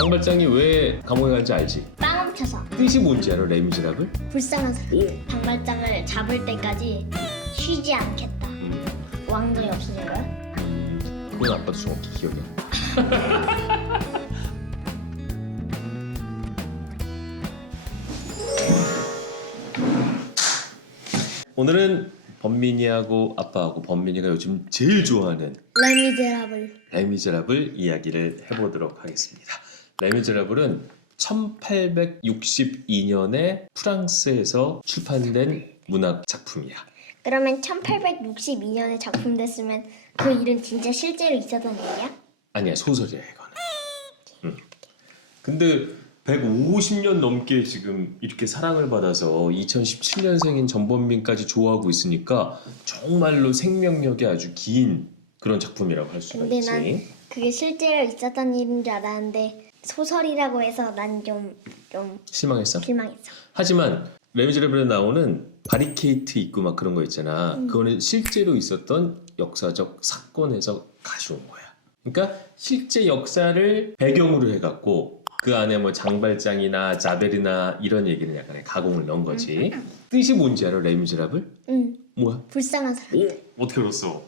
장발장이 왜 감옥에 간지 알지? 빵 훔쳐서. 뜻이 뭔지 알아? 레미제라블? 불쌍한 사람. 장발장을 잡을 때까지 쉬지 않겠다. 왕정이 없어진 거야? 그건 아빠도 정확히 기억이 안 나. 오늘은 범민이하고 아빠하고 범민이가 요즘 제일 좋아하는 레미제라블 이야기를 해보도록 하겠습니다. 레미제라블은 1862년에 프랑스에서 출판된 문학 작품이야. 그러면 1862년에 작품됐으면 그 일은 진짜 실제로 있었던 일이야? 아니야, 소설이야 이거는. 근데 150년 넘게 지금 이렇게 사랑을 받아서 2017년생인 전범민까지 좋아하고 있으니까 정말로 생명력이 아주 긴 그런 작품이라고 할 수가 근데 있지. 난 그게 실제로 있었던 일인 줄 알았는데 소설이라고 해서 난 좀 실망했어? 실망했어. 하지만 레미제라블에 나오는 바리케이트 있고 막 그런 거 있잖아. 그거는 실제로 있었던 역사적 사건에서 가져온 거야. 그러니까 실제 역사를 배경으로 해갖고 그 안에 뭐 장발장이나 자벨이나 이런 얘기는 약간의 가공을 넣은 거지. 뜻이 뭔지 알아? 레미제라블? 응. 뭐야? 불쌍한 사람. 어떻게 알았어?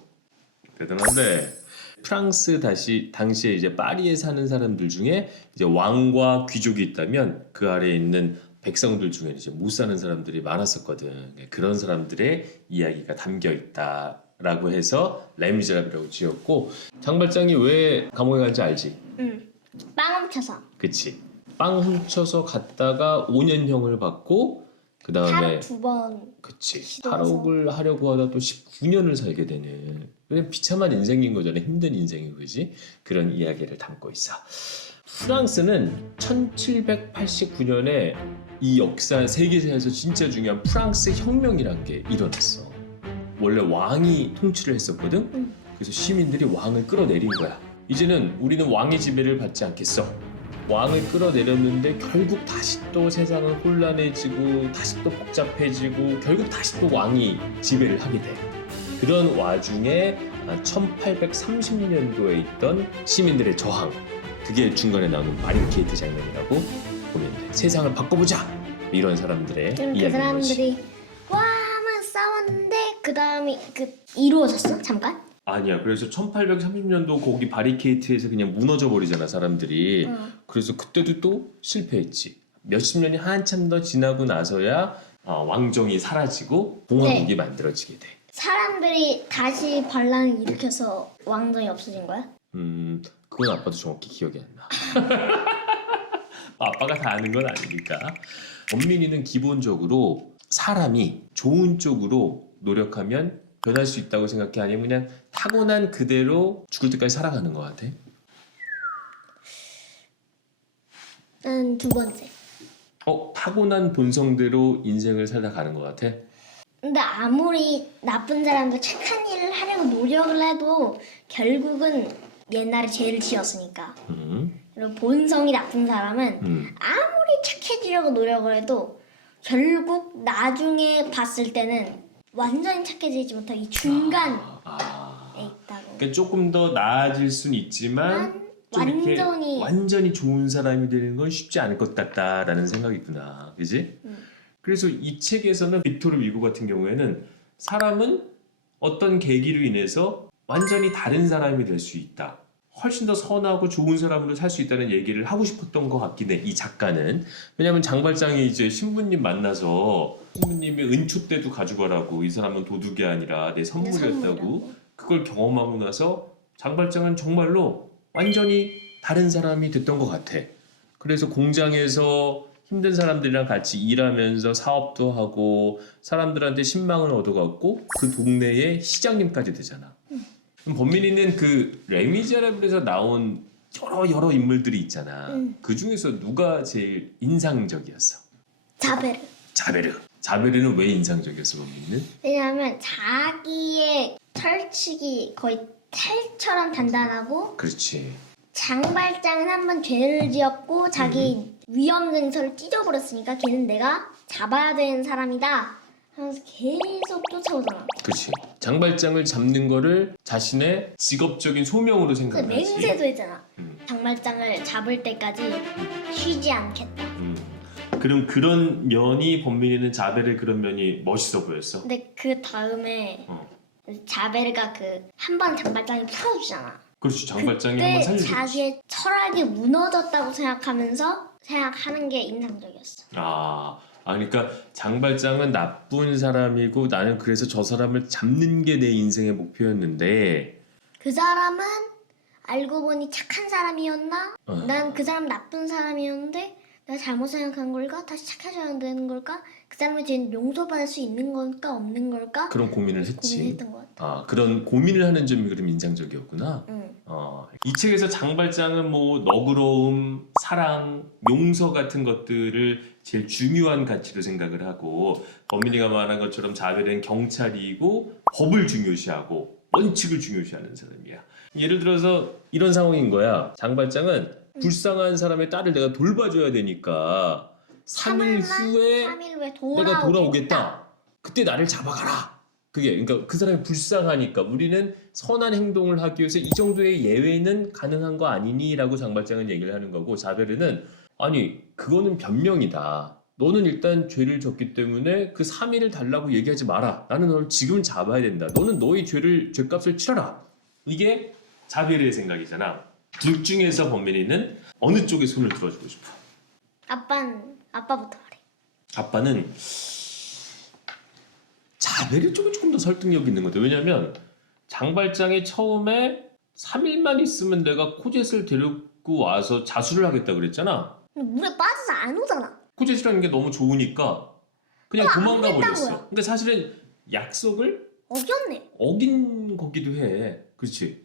대단한데. 프랑스 당시에 이제 파리에 사는 사람들 중에 이제 왕과 귀족이 있다면 그 아래에 있는 백성들 중에 이제 못 사는 사람들이 많았었거든. 그런 사람들의 이야기가 담겨 있다라고 해서 레미제라블이라고 지었고, 장발장이 왜 감옥에 간지 알지? 응. 빵 훔쳐서. 그치. 빵 훔쳐서 갔다가 5년형을 받고 그 다음에 탈옥 2번. 그치. 시도해서. 탈옥을 하려고 하다 또 19년을 살게 되는 그냥 비참한 인생인 거잖아. 힘든 인생인 거지. 그런 이야기를 담고 있어. 프랑스는 1789년에 이 역사 세계사에서 진짜 중요한 프랑스 혁명이란 게 일어났어. 원래 왕이 통치를 했었거든. 그래서 시민들이 왕을 끌어내린 거야. 이제는 우리는 왕의 지배를 받지 않겠어. 왕을 끌어내렸는데 결국 다시 또 세상은 혼란해지고 다시 또 복잡해지고 결국 다시 또 왕이 지배를 하게 돼. 그런 와중에 1830년도에 있던 시민들의 저항, 그게 중간에 나오는 바리케이트 장면이라고 보면 돼. 세상을 바꿔보자! 이런 사람들의 그럼 그 이야기인 거지. 사람들이 와 하면 싸웠는데 그 다음이 이루어졌어? 잠깐? 아니야. 그래서 1830년도 거기 바리케이트에서 그냥 무너져 버리잖아, 사람들이. 그래서 그때도 또 실패했지. 몇십 년이 한참 더 지나고 나서야 왕정이 사라지고 공화국이 만들어지게 돼. 사람들이 다시 반란을 일으켜서 왕정이 없어진 거야? 그건 아빠도 정확히 기억이 안 나. 아빠가 다 아는 건 아니니까. 범민이는 기본적으로 사람이 좋은 쪽으로 노력하면 변할 수 있다고 생각해? 아니면 그냥 타고난 그대로 죽을 때까지 살아가는 것 같아? 난 두 번째. 타고난 본성대로 인생을 살다 가는 것 같아? 근데 아무리 나쁜 사람도 착한 일을 하려고 노력을 해도 결국은 옛날에 죄를 지었으니까. 그리고 본성이 나쁜 사람은 아무리 착해지려고 노력을 해도 결국 나중에 봤을 때는 완전히 착해지지 못하고 이 중간에 있다고. 그러니까 조금 더 나아질 수는 있지만 좀 이렇게 완전히 좋은 사람이 되는 건 쉽지 않을 것 같다라는 생각이 있구나. 그지? 그래서 이 책에서는 빅토르 위고 같은 경우에는 사람은 어떤 계기로 인해서 완전히 다른 사람이 될 수 있다. 훨씬 더 선하고 좋은 사람으로 살 수 있다는 얘기를 하고 싶었던 것 같긴 해. 이 작가는. 왜냐면 장발장이 이제 신부님 만나서 신부님이 은추 때도 가져가라고, 이 사람은 도둑이 아니라 내 선물이었다고 그걸 경험하고 나서 장발장은 정말로 완전히 다른 사람이 됐던 것 같아. 그래서 공장에서 힘든 사람들이랑 같이 일하면서 사업도 하고 사람들한테 신망을 얻어갖고 그 동네의 시장님까지 되잖아. 그럼 범민이는 그 레미제라블에서 나온 여러 인물들이 있잖아. 그 중에서 누가 제일 인상적이었어? 자베르는 왜 인상적이었어, 범민이는? 왜냐하면 자기의 철칙이 거의 텔처럼 단단하고, 그렇지. 장발장은 한번 죄를 지었고 자기 위험 증서를 찢어버렸으니까 걔는 내가 잡아야 되는 사람이다 하면서 계속 쫓아오잖아. 그렇지. 장발장을 잡는 거를 자신의 직업적인 소명으로 그 생각을 하지. 맹세도 했잖아. 음. 장발장을 잡을 때까지 쉬지 않겠다. 그럼 그런 면이 범민이는 자벨의 그런 면이 멋있어 보였어. 근데 그 다음에 자베르가 그 한 번 장발장이 풀어주잖아. 그렇지. 장발장이 한번 그때 살려줬지. 자기의 철학이 무너졌다고 생각하는 게 인상적이었어. 그러니까 장발장은 나쁜 사람이고 나는 그래서 저 사람을 잡는 게 내 인생의 목표였는데 그 사람은 알고 보니 착한 사람이었나? 어. 난 그 사람 나쁜 사람이었는데 내가 잘못 생각한 걸까? 다시 착해져야 되는 걸까? 그 사람을 지금 용서받을 수 있는 걸까? 없는 걸까? 그런 고민을 했지. 고민했던 것 같아. 그런 고민을 하는 점이 그럼 인상적이었구나. 응. 이 책에서 장발장은 뭐 너그러움, 사랑, 용서 같은 것들을 제일 중요한 가치로 생각을 하고 범민이가 말한 것처럼 자벨은 경찰이고 법을 중요시하고 원칙을 중요시하는 사람이야. 예를 들어서 이런 상황인 거야. 장발장은 불쌍한 사람의 딸을 내가 돌봐줘야 되니까 3일 후에 3일 후에 내가 돌아오겠다. 그때 나를 잡아가라. 그러니까 그 사람이 불쌍하니까 우리는 선한 행동을 하기 위해서 이 정도의 예외는 가능한 거 아니니라고 장발장은 얘기를 하는 거고 자베르는 아니 그거는 변명이다. 너는 일단 죄를 졌기 때문에 그 3일을 달라고 얘기하지 마라. 나는 너를 지금 잡아야 된다. 너는 너의 죄값을 치러라. 이게 자베르의 생각이잖아. 둘 중에서 범민이는 어느 쪽에 손을 들어주고 싶어? 아빠부터 말해. 아빠는 자베르 쪽이 조금 더 설득력 있는 것 같아요. 왜냐면 장발장이 처음에 3일만 있으면 내가 코젯을 데리고 와서 자수를 하겠다 그랬잖아. 근데 물에 빠져서 안 오잖아. 코젯이라는 게 너무 좋으니까 그냥 도망가 안 버렸어. 됐다고요. 근데 사실은 약속을 어겼네. 어긴 거기도 해. 그렇지.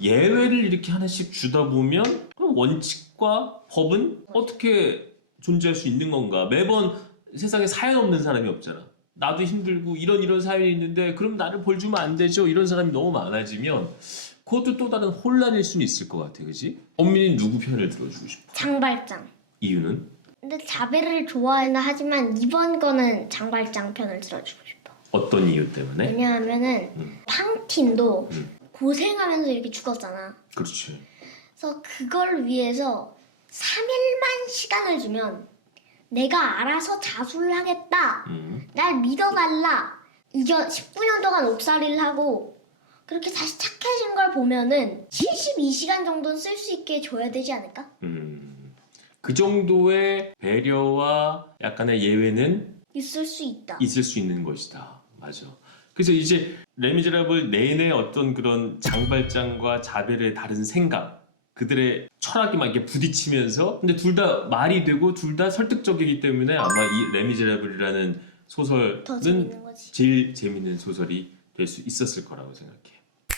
예외를 이렇게 하나씩 주다 보면 그럼 원칙과 법은 어떻게 존재할 수 있는 건가? 매번 세상에 사연 없는 사람이 없잖아. 나도 힘들고 이런 사연이 있는데 그럼 나를 벌 주면 안 되죠? 이런 사람이 너무 많아지면 그것도 또 다른 혼란일 수는 있을 것 같아. 그지? 범민이 누구 편을 들어주고 싶어? 장발장. 이유는? 근데 자베르를 좋아하나 하지만 이번 거는 장발장 편을 들어주고 싶어. 어떤 이유 때문에? 왜냐하면은 팡틴도 음. 고생하면서 이렇게 죽었잖아. 그렇지. 그래서 그걸 위해서 3일만 시간을 주면 내가 알아서 자수를 하겠다. 날 믿어달라. 19년 동안 옥살이를 하고 그렇게 다시 착해진 걸 보면은 72시간 정도는 쓸 수 있게 줘야 되지 않을까? 그 정도의 배려와 약간의 예외는 있을 수 있다. 있을 수 있는 것이다. 맞아. 그래서 이제 레미제라블 내내 어떤 그런 장발장과 자벨의 다른 생각, 그들의 철학이 막 이렇게 부딪히면서 근데 둘 다 말이 되고 둘 다 설득적이기 때문에 아마 이 레미제라블이라는 더 소설은 재밌는 거지. 제일 재밌는 소설이 될 수 있었을 거라고 생각해.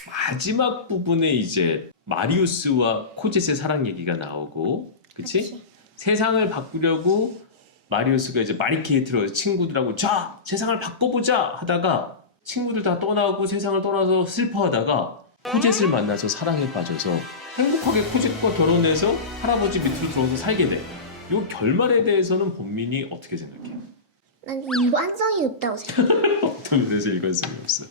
마지막 부분에 이제 마리우스와 코젯의 사랑 얘기가 나오고, 그치? 세상을 바꾸려고 마리우스가 이제 마리케이트로 친구들하고 자 세상을 바꿔보자 하다가 친구들 다 떠나고 세상을 떠나서 슬퍼하다가 코젯을 만나서 사랑에 빠져서 행복하게 코젯과 결혼해서 할아버지 밑으로 들어서 살게 돼. 이 결말에 대해서는 본민이 어떻게 생각해? 난 일관성이 없다고 생각해. 어떤 면에서 일관성이 없어.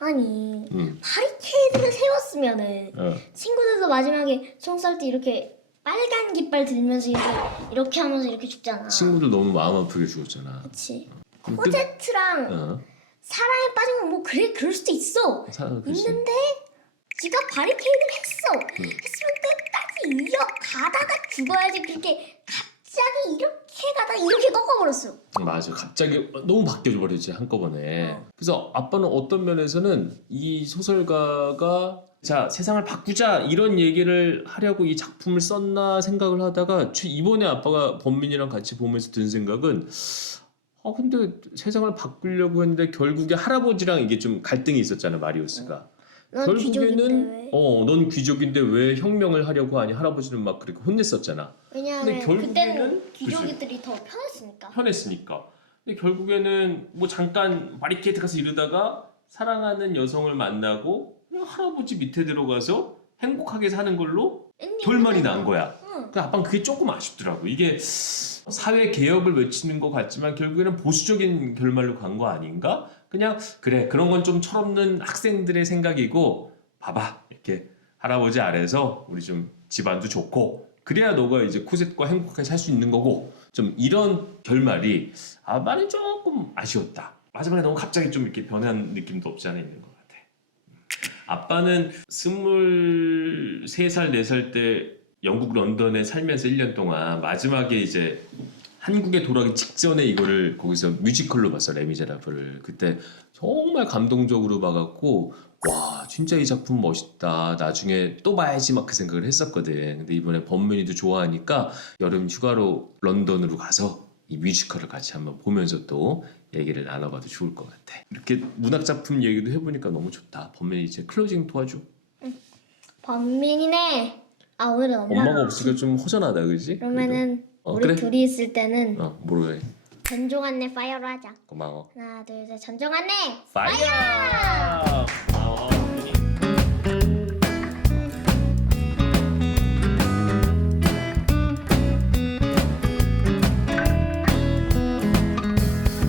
아니 바리케이드를 세웠으면은 어. 친구들도 마지막에 총 쏠 때 이렇게 빨간 깃발 들면서 이렇게 하면서 이렇게 죽잖아. 친구들 너무 마음 아프게 죽었잖아. 그치. 그럼 코제트랑 사랑에 빠진 건 뭐 그래 그럴 수도 있어. 있는데 지가 바리케이드를 했어. 했으면 끝까지 이어가다가 죽어야지. 그렇게 갑자기 이렇게 가다 이렇게 꺾어버렸어. 맞아. 갑자기 너무 바뀌어 버렸지 한꺼번에. 그래서 아빠는 어떤 면에서는 이 소설가가 자 세상을 바꾸자 이런 얘기를 하려고 이 작품을 썼나 생각을 하다가 이번에 아빠가 범민이랑 같이 보면서 든 생각은 근데 세상을 바꾸려고 했는데 결국에 할아버지랑 이게 좀 갈등이 있었잖아 마리우스가. 넌 귀족인데 왜? 넌 귀족인데 왜 혁명을 하려고 하니? 할아버지는 막 그렇게 혼냈었잖아. 왜냐하면 결국에는, 그때는 귀족이들이 더 편했으니까. 편했으니까. 근데 결국에는 뭐 잠깐 바리케이트 가서 이러다가 사랑하는 여성을 만나고 할아버지 밑에 들어가서 행복하게 사는 걸로 결말이 난 거야. 그 아빠는 그게 조금 아쉽더라고. 이게 사회 개혁을 외치는 것 같지만 결국에는 보수적인 결말로 간 거 아닌가? 그냥 그래 그런 건 좀 철없는 학생들의 생각이고 봐봐 이렇게 할아버지 아래서 우리 좀 집안도 좋고 그래야 너가 이제 코셋과 행복하게 살 수 있는 거고 좀 이런 결말이 아빠는 조금 아쉬웠다. 마지막에 너무 갑자기 좀 이렇게 변한 느낌도 없지 않아 있는 것 같아. 아빠는 23살, 4살 때 영국 런던에 살면서 1년 동안 마지막에 이제 한국에 돌아가기 직전에 이거를 거기서 뮤지컬로 봤어 레미제라블을. 그때 정말 감동적으로 봐갖고 와 진짜 이 작품 멋있다 나중에 또 봐야지 막 그 생각을 했었거든. 근데 이번에 범민이도 좋아하니까 여름 휴가로 런던으로 가서 이 뮤지컬을 같이 한번 보면서 또 얘기를 나눠봐도 좋을 것 같아. 이렇게 문학작품 얘기도 해보니까 너무 좋다. 범민이 이제 클로징 도와줘. 범민이네. 아 오늘은 엄마가 없으니까 좀 허전하다 그지? 그러면은 우리 그래? 둘이 있을 때는 뭐로 해? 전종 안내 파이어로 하자. 고마워. 하나 둘 셋 전종 안내 파이어!